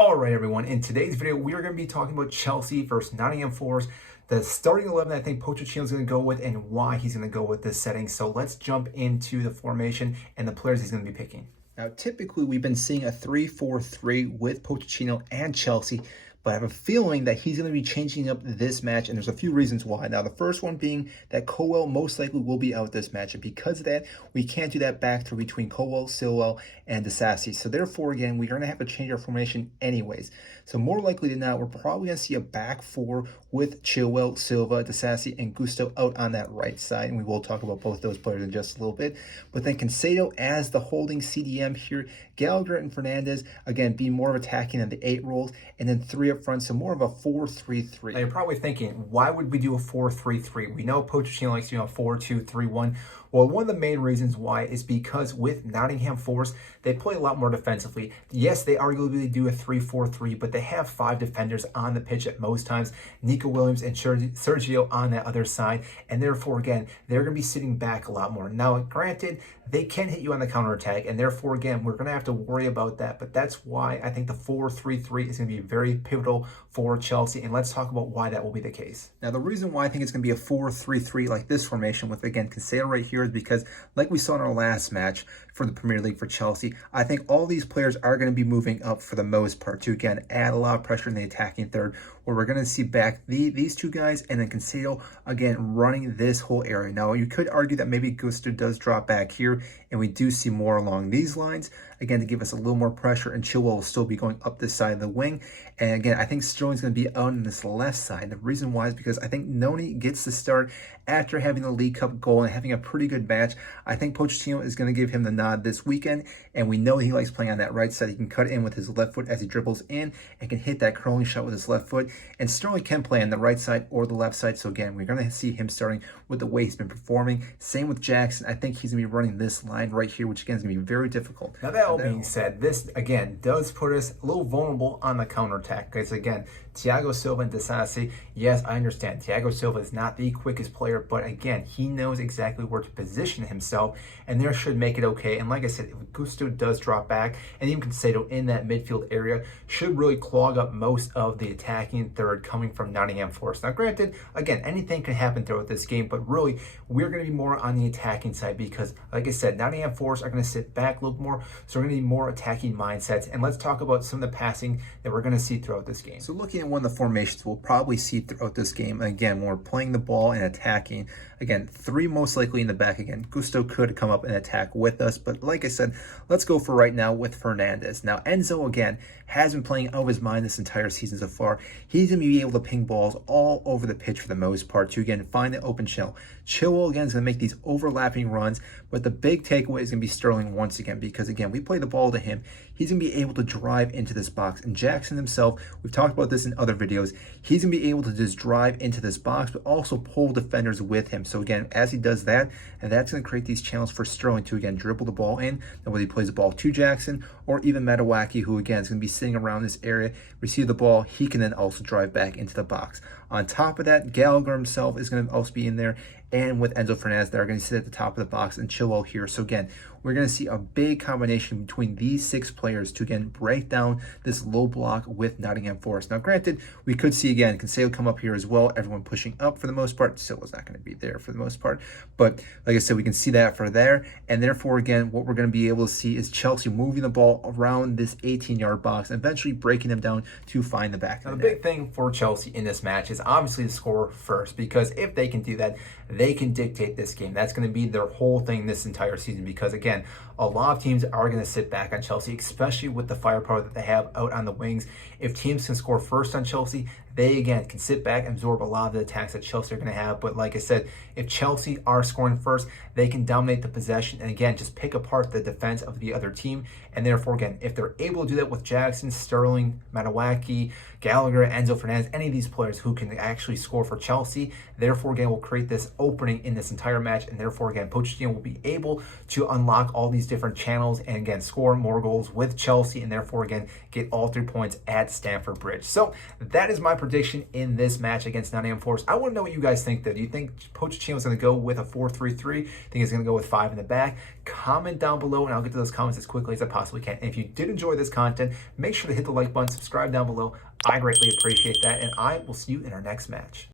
All right, everyone. In today's video, we are going to be talking about Chelsea versus Nottingham Forest, the starting 11 I think Pochettino is going to go with, and why he's going to go with this setting. So let's jump into the formation and the players he's going to be picking. Now, typically, we've been seeing a 3-4-3 with Pochettino and Chelsea, but I have a feeling that he's going to be changing up this match, and there's a few reasons why. Now, the first one being that Colwell most likely will be out this match, and because of that, we can't do that back through between Colwell, Silwell, and Disasi. So therefore, again, we're going to have to change our formation anyways. So more likely than not, we're probably going to see a back four with Chilwell, Silva, Disasi, and Gusto out on that right side, and we will talk about both those players in just a little bit. But then Caicedo as the holding CDM here, Gallagher and Fernandez, again, being more of attacking than the 8 roles, and then 3 up front, so more of a 4-3-3. Now you're probably thinking, why would we do a 4-3-3? We know Pochettino likes to do a 4-2-3-1. Well, one of the main reasons why is because with Nottingham Forest, they play a lot more defensively. Yes, they arguably do a 3-4-3, but they have 5 defenders on the pitch at most times. Nico Williams and Sergio on that other side, and therefore, again, they're going to be sitting back a lot more. Now, granted, they can hit you on the counterattack, and therefore, again, we're going to have to worry about that, but that's why I think the 4-3-3 is going to be very pivotal for Chelsea, and let's talk about why that will be the case. Now, the reason why I think it's going to be a 4-3-3 like this formation with, again, Caicedo right here is because, like we saw in our last match for the Premier League for Chelsea, I think all these players are going to be moving up for the most part to, again, add a lot of pressure in the attacking third, where we're going to see back these two guys and then Caicedo, again, running this whole area. Now, you could argue that maybe Gusto does drop back here, and we do see more along these lines, again, to give us a little more pressure, and Chilwell will still be going up this side of the wing. And again, I think Sterling's going to be out on this left side. The reason why is because I think Noni gets the start after having the League Cup goal and having a pretty good match. I think Pochettino is going to give him the nod this weekend, and we know he likes playing on that right side. He can cut in with his left foot as he dribbles in and can hit that curling shot with his left foot. And Sterling can play on the right side or the left side. So again, we're going to see him starting with the way he's been performing. Same with Jackson. I think he's going to be running this line right here, which again is going to be very difficult. Now, that all being said, this again does put us a little vulnerable on the counterattack, because again, Thiago Silva and Disasi, yes, I understand Thiago Silva is not the quickest player, but again, he knows exactly where to position himself, and there should make it okay. And like I said, if Gusto does drop back, and even Caicedo in that midfield area, should really clog up most of the attacking third coming from Nottingham Forest. Now, granted, again, anything can happen throughout this game, but really, we're going to be more on the attacking side because, like I said, Nottingham Forest are going to sit back a little more, so we're going to need more attacking mindsets. And let's talk about some of the passing that we're going to see throughout this game. So looking at one of the formations we'll probably see throughout this game, again, when we're playing the ball and attacking, again, 3 most likely in the back. Again, Gusto could come up and attack with us, but like I said, let's go for right now with Fernandez. Now, Enzo, again, has been playing out of his mind this entire season so far. He's going to be able to ping balls all over the pitch for the most part to, again, find the open channel. Chilwell, again, is going to make these overlapping runs, but the big takeaway is going to be Sterling once again, because, again, we play the ball to him. He's going to be able to drive into this box. And Jackson himself, we've talked about this in other videos, he's going to be able to just drive into this box, but also pull defenders with him. So, again, as he does that, and that's going to create these channels for Sterling to, again, dribble the ball in, and whether he plays the ball to Jackson or even Matawaki, who, again, is going to be sitting around this area, receive the ball, he can then also drive back into the box. On top of that, Gallagher himself is going to also be in there, and with Enzo Fernandez, they're going to sit at the top of the box, and Chilwell here. So again, we're going to see a big combination between these 6 players to, again, break down this low block with Nottingham Forest. Now, granted, we could see, again, Caicedo come up here as well, everyone pushing up for the most part. Silva's not going to be there for the most part, but like I said, we can see that for there, and therefore, again, what we're going to be able to see is Chelsea moving the ball around this 18-yard box and eventually breaking them down to find the back. Now, the big thing for Chelsea in this match is obviously to score first, because if they can do that, they can dictate this game. That's going to be their whole thing this entire season, because again, a lot of teams are going to sit back on Chelsea, especially with the firepower that they have out on the wings. If teams can score first on Chelsea, they again can sit back and absorb a lot of the attacks that Chelsea are going to have. But like I said, if Chelsea are scoring first, they can dominate the possession and again just pick apart the defense of the other team. And therefore, again, if they're able to do that with Jackson, Sterling, Matawaki, Gallagher, Enzo Fernandez, any of these players who can actually score for Chelsea, therefore, again, will create this opening in this entire match. And therefore, again, Pochettino will be able to unlock all these different channels and, again, score more goals with Chelsea. And therefore, again, get all 3 points at Stamford Bridge. So that is my prediction in this match against Nottingham Forest. I want to know what you guys think, though. Do you think Pochettino is going to go with a 4-3-3? Think he's going to go with 5 in the back? Comment down below, and I'll get to those comments as quickly as I possibly can. And if you did enjoy this content, make sure to hit the like button, subscribe down below. I greatly appreciate that, and I will see you in our next match.